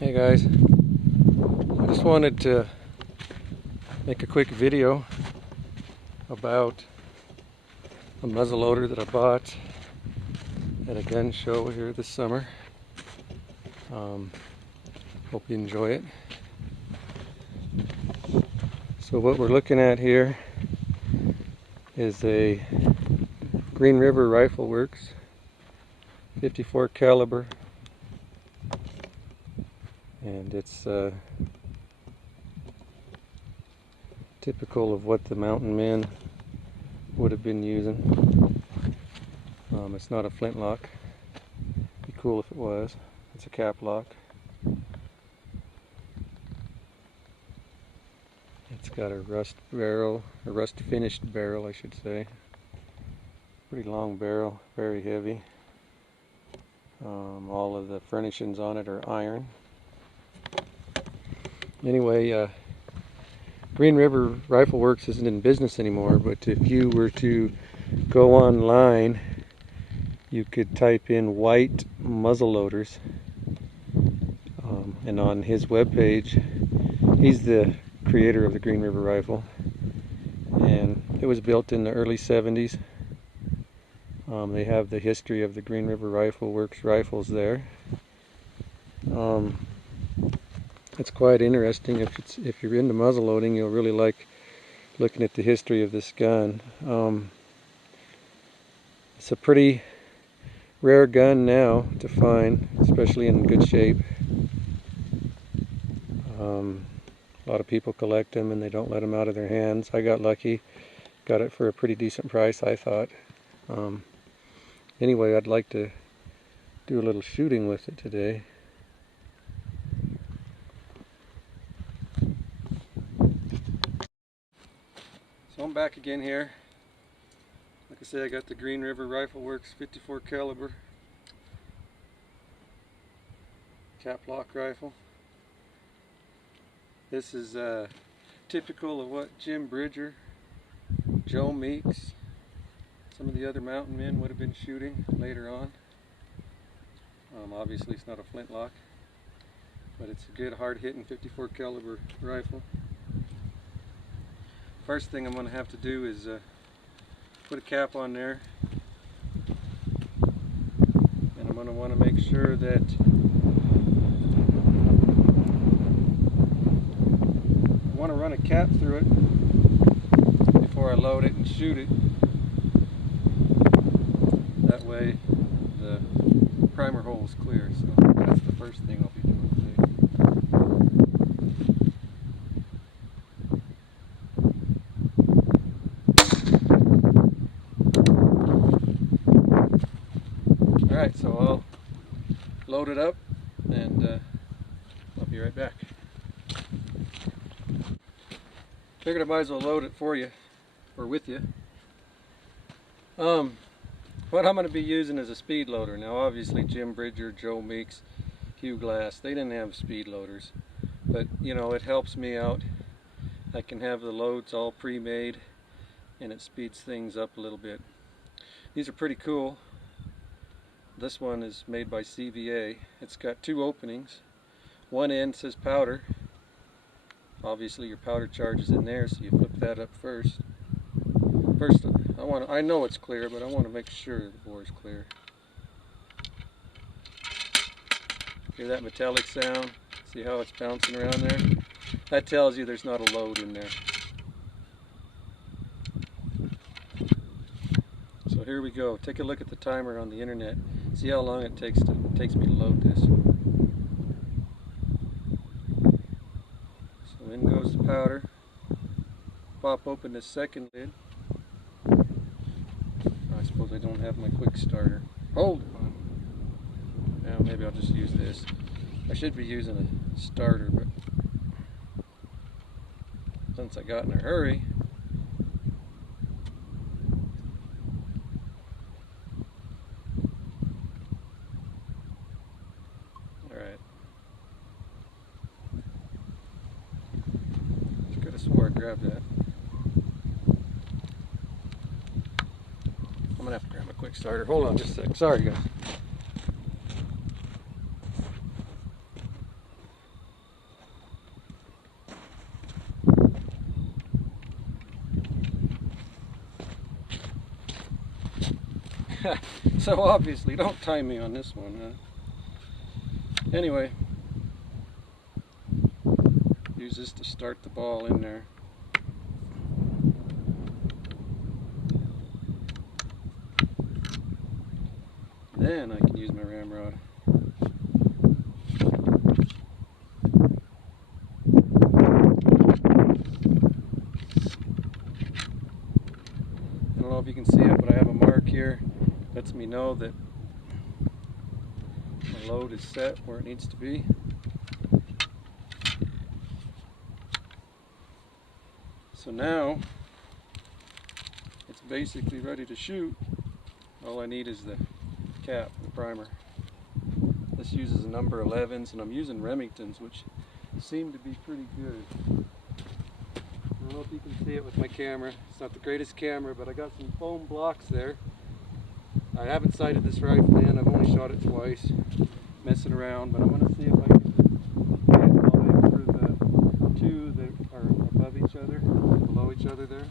Hey guys, I just wanted to make a quick video about a muzzleloader that I bought at a gun show here this summer. Hope you enjoy it. So what we're looking at here is a Green River Rifle Works 54 caliber, and it's typical of what the mountain men would have been using. It's not a flintlock. Be cool if it was. It's a cap lock. It's got a rust barrel, a rust finished barrel I should say. Pretty long barrel, very heavy. All of the furnishings on it are iron. Anyway, Green River Rifle Works isn't in business anymore, but if you were to go online, you could type in white muzzleloaders, and on his webpage, he's the creator of the Green River Rifle, and it was built in the early 70s. They have the history of the Green River Rifle Works rifles there. It's quite interesting. If you're into muzzleloading, you'll really like looking at the history of this gun. It's a pretty rare gun now to find, especially in good shape. A lot of people collect them and they don't let them out of their hands. I got lucky, got it for a pretty decent price, I thought. Anyway, I'd like to do a little shooting with it today. So I'm back again here. Like I say, I got the Green River Rifle Works 54 caliber cap lock rifle. This is typical of what Jim Bridger, Joe Meeks, some of the other mountain men would have been shooting later on. Obviously it's not a flintlock, but it's a good hard-hitting 54 caliber rifle. First thing I'm going to have to do is put a cap on there, and I'm going to want to make sure that I want to run a cap through it before I load it and shoot it. That way the primer hole is clear. So that's the first thing I'll be doing today. Alright, so I'll load it up and I'll be right back. Figured I might as well load it for you, or with you. What I'm going to be using is a speed loader. Now obviously Jim Bridger, Joe Meeks, Hugh Glass, they didn't have speed loaders. But you know, it helps me out. I can have the loads all pre-made and it speeds things up a little bit. These are pretty cool. This one is made by CVA. It's got two openings. One end says powder. Obviously your powder charge is in there, so you flip that up first. First, I know it's clear, but I want to make sure the bore is clear. Hear that metallic sound? See how it's bouncing around there? That tells you there's not a load in there. So here we go. Take a look at the timer on the internet. See how long it takes me to load this. So in goes the powder. Pop open this second lid. I suppose I don't have my quick starter. Hold on. Now maybe I'll just use this. I should be using a starter, but since I got in a hurry, alright. I could have swore I grabbed that. I'm gonna have to grab a quick starter. Hold on just a sec. Sorry guys. So obviously, don't time me on this one, huh? Anyway, use this to start the ball in there. Then I can use my ramrod. I don't know if you can see it, but I have a mark here. Lets me know that my load is set where it needs to be. So now it's basically ready to shoot. All I need is the cap, the primer. This uses a number 11s, and I'm using Remingtons, which seem to be pretty good. I don't know if you can see it with my camera. It's not the greatest camera, but I got some foam blocks there. I haven't sighted this rifle in. I've only shot it twice, messing around, but I'm going to see if I can get all the way for the two that are above each other, below each other there.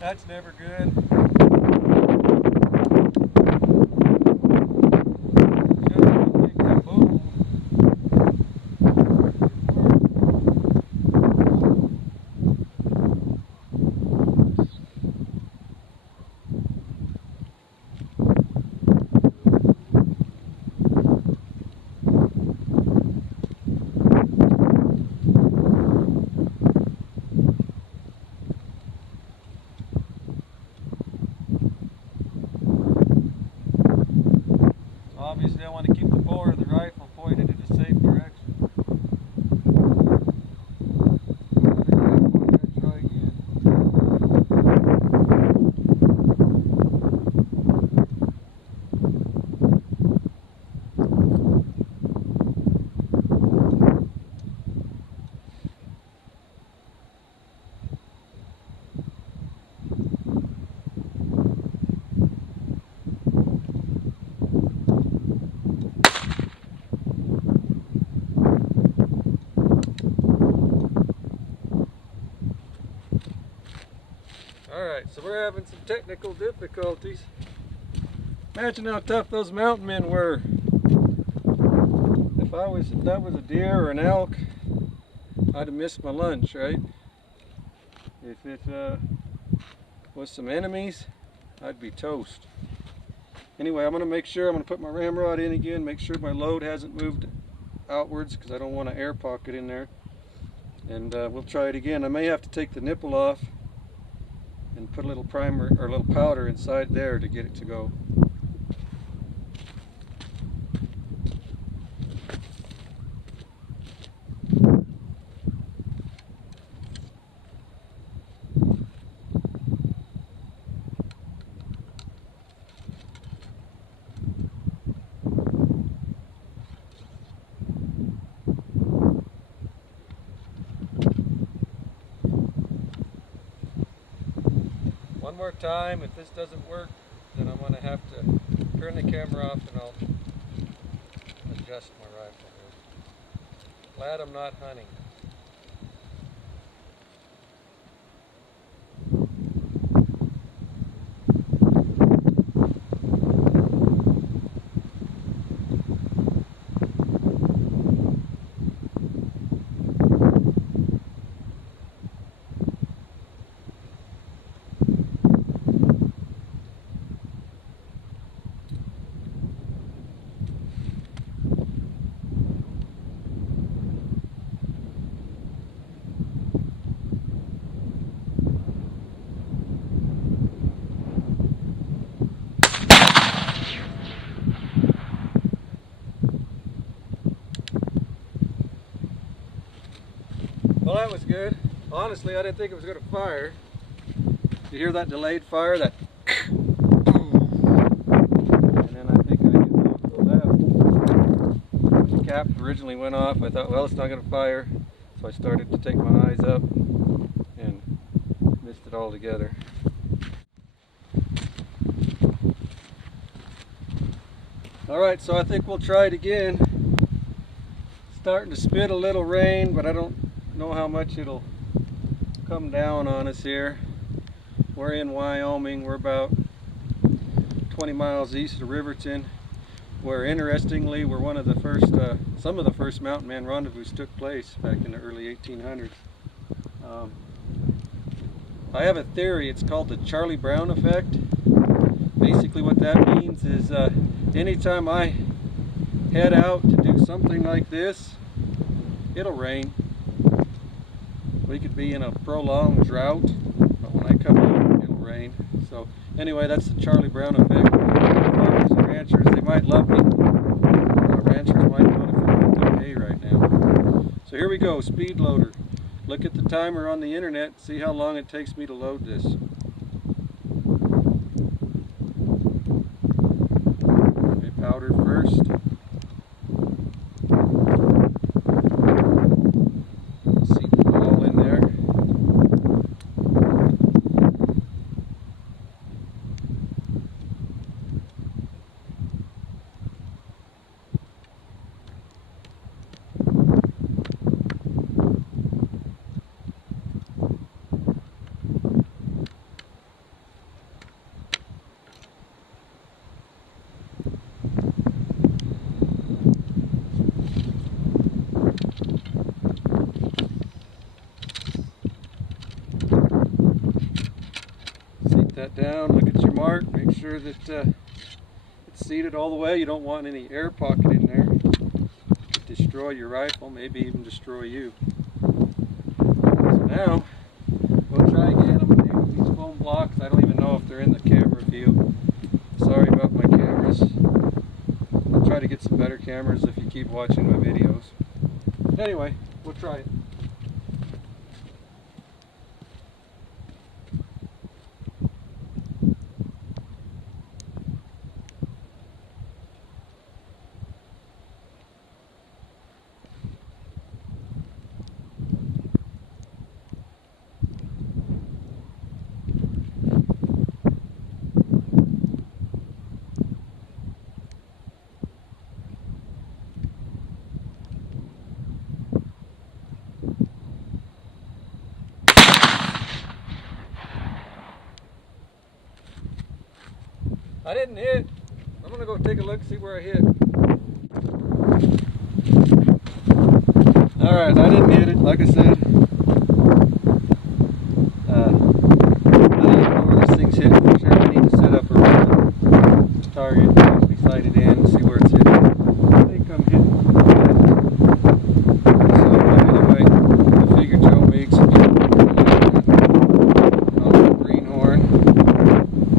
That's never good. Obviously I want to keep the bore of the rifle pointed in a safe direction. Try again. Alright, so we're having some technical difficulties. Imagine how tough those mountain men were. If that was a deer or an elk, I'd have missed my lunch, right? If it was some enemies, I'd be toast. Anyway, I'm going to make sure, I'm going to put my ramrod in again, make sure my load hasn't moved outwards because I don't want an air pocket in there. And we'll try it again. I may have to take the nipple off and put a little primer or a little powder inside there to get it to go. One more time. If this doesn't work, then I'm going to have to turn the camera off and I'll adjust my rifle here. Glad I'm not hunting. Well, that was good. Honestly, I didn't think it was going to fire. You hear that delayed fire? That and then I think I hit the left. The cap originally went off. I thought, well, it's not going to fire. So I started to take my eyes up and missed it altogether. Alright, so I think we'll try it again. Starting to spit a little rain, but I don't know how much it'll come down on us here. We're in Wyoming. We're about 20 miles east of Riverton, where interestingly we're one of the first, some of the first mountain man rendezvous took place back in the early 1800s. I have a theory. It's called the Charlie Brown effect. Basically what that means is anytime I head out to do something like this, it'll rain. We could be in a prolonged drought, but when I come out, it'll rain. So anyway, that's the Charlie Brown effect. Farmers and ranchers, they might love me. Ranchers might know if they're going to do hay right now. So here we go, speed loader. Look at the timer on the internet, see how long it takes me to load this. Okay, powder first. Seat the ball in there. That down, look at your mark, make sure that it's seated all the way. You don't want any air pocket in there. It could destroy your rifle, maybe even destroy you. So now, we'll try again. I'm going to use these foam blocks. I don't even know if they're in the camera view. Sorry about my cameras. I'll try to get some better cameras if you keep watching my videos. Anyway, we'll try it. I didn't hit. I'm going to go take a look, see where I hit. Alright, I didn't hit it, like I said. I don't even know where this thing's hitting for sure. I need to set up a target, actually sight it in and see where it's hitting. I think I'm hitting. So anyway, I figured Joe makes on the greenhorn,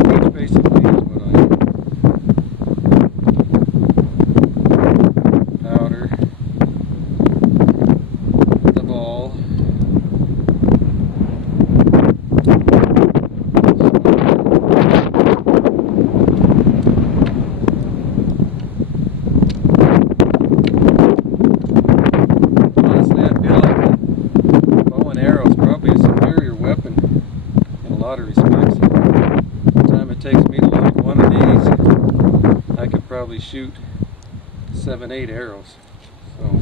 which basically is what I am. Powder. The ball. Honestly, I feel like the bow and arrow is probably a superior weapon in a lot of respects. The time it takes me to load one of these, I could probably shoot 7-8 arrows. So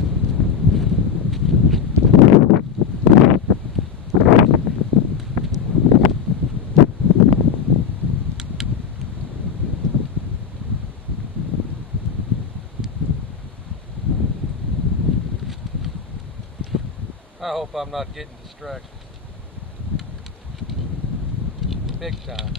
I hope I'm not getting distracted. Big time.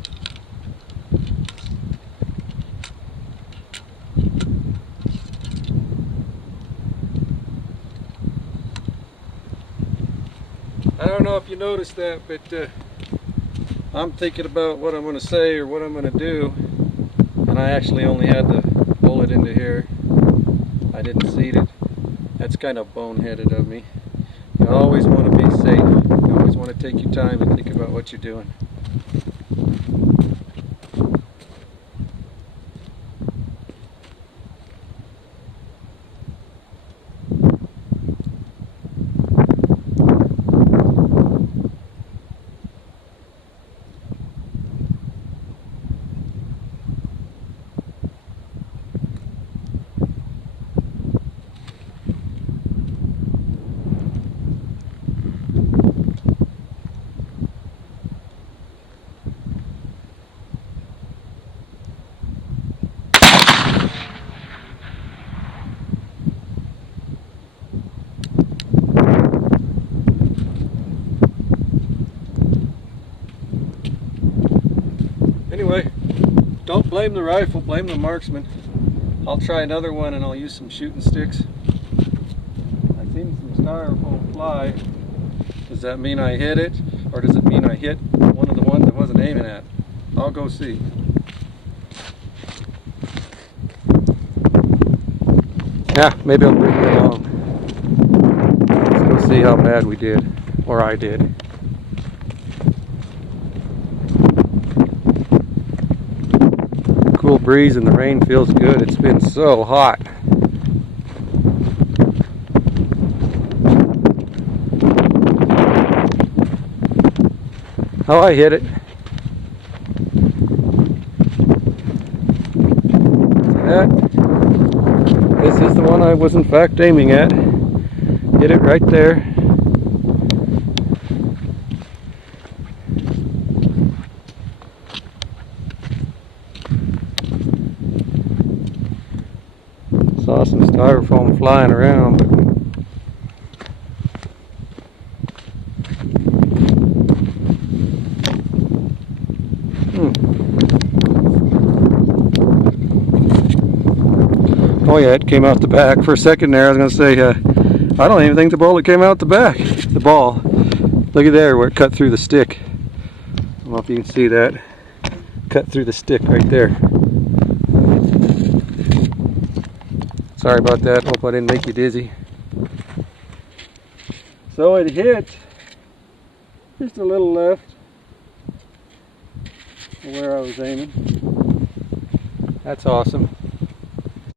I don't know if you noticed that, but I'm thinking about what I'm going to say or what I'm going to do, and I actually only had the bullet into here. I didn't seat it. That's kind of boneheaded of me. You always want to be safe. You always want to take your time and think about what you're doing. blame the rifle, blame the marksman. I'll try another one and I'll use some shooting sticks. I've seen some styrofoam fly. Does that mean I hit it? Or does it mean I hit one of the ones I wasn't aiming at? I'll go see. Yeah, maybe I'll bring it along. Let's go see how bad we did, or I did. Cool breeze and the rain feels good. It's been so hot. Oh, I hit it. This is the one I was in fact aiming at. Hit it right there. Saw some styrofoam flying around, but oh yeah, it came out the back. For a second there, I was going to say, I don't even think the bullet came out the back. The ball. Look at there where it cut through the stick. I don't know if you can see that. Cut through the stick right there. Sorry about that. Hope I didn't make you dizzy. So it hit just a little left of where I was aiming. That's awesome.